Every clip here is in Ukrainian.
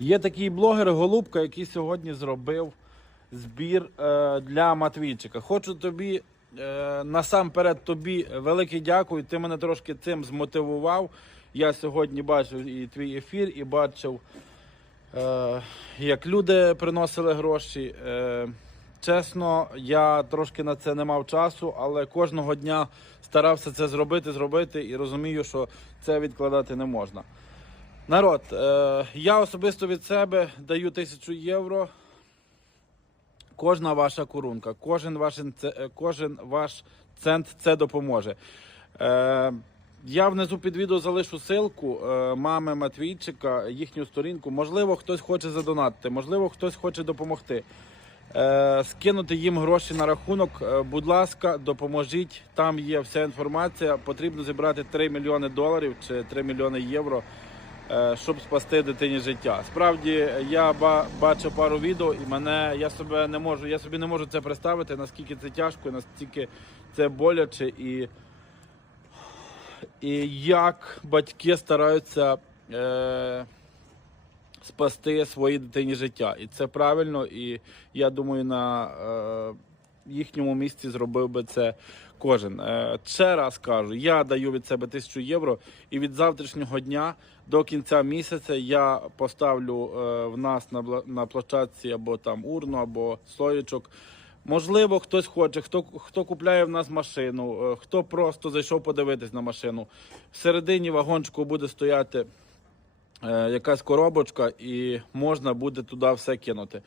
Є такий блогер Голубка, який сьогодні зробив збір е, для Матвійчика. Хочу тобі е, насамперед тобі велике дякую. Ти мене трошки цим змотивував. Я сьогодні бачив і твій ефір, і бачив, е, як люди приносили гроші. Е, чесно, я трошки на це не мав часу, але кожного дня старався це зробити, зробити і розумію, що це відкладати не можна. Народ, е, я особисто від себе даю тисячу євро. Кожна ваша корунка, кожен ваш, е, кожен ваш цент це допоможе. Е, я внизу під відео залишу ссылку е, мами Матвійчика, їхню сторінку. Можливо, хтось хоче задонатити, можливо, хтось хоче допомогти. Е, скинути їм гроші на рахунок. Будь ласка, допоможіть. Там є вся інформація. Потрібно зібрати 3 мільйони доларів чи 3 мільйони євро, щоб спасти дитині життя. Справді, я бачу пару відео, і мене я себе не можу. Я собі не можу це представити, наскільки це тяжко, наскільки це боляче і. І як батьки стараються е, спасти своїй дитині життя. І це правильно, і я думаю, на е, їхньому місці зробив би це кожен. Е, ще раз кажу, я даю від себе тисячу євро, і від завтрашнього дня до кінця місяця я поставлю е, в нас на, площадці або там урну, або слоєчок. Можливо, хтось хоче, хто, хто купляє в нас машину, е, хто просто зайшов подивитись на машину. Всередині вагончику буде стояти якась коробочка, і можна буде туди все кинути.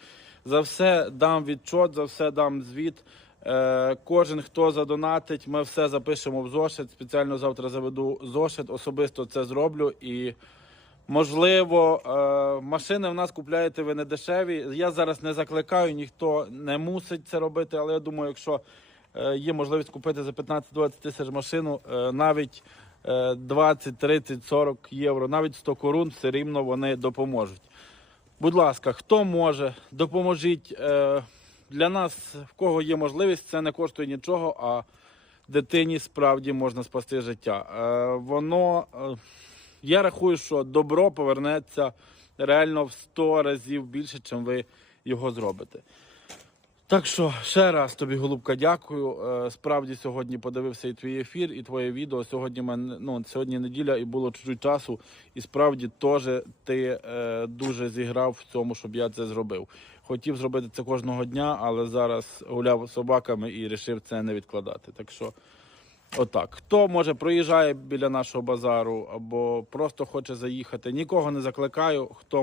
За все дам відчот, за все дам звіт. Е, кожен, хто задонатить, ми все запишемо в зошит. Спеціально завтра заведу зошит, особисто це зроблю. І можливо, е, машини в нас купляєте ви не дешеві. Я зараз не закликаю, ніхто не мусить це робити, але я думаю, якщо е, є можливість купити за 15-20 тисяч машину, е, навіть е, 20, 30, 40 євро, навіть 100 корун, все рівно вони допоможуть. Будь ласка, хто може, допоможіть. Е, Для нас, в кого є можливість, це не коштує нічого, а дитині справді можна спасти життя. Е, Воно, е, я рахую, що добро повернеться реально в 100 разів більше, чим ви його зробите. Так що ще раз тобі, голубка, дякую. Е, Справді сьогодні подивився і твій ефір, і твоє відео. Сьогодні мене ну сьогодні неділя і було чуть-чуть часу. І справді теж ти е, дуже зіграв в цьому, щоб я це зробив. Хотів зробити це кожного дня, але зараз гуляв собаками і вирішив це не відкладати. Так що, отак. Хто може проїжджає біля нашого базару або просто хоче заїхати, нікого не закликаю. Хто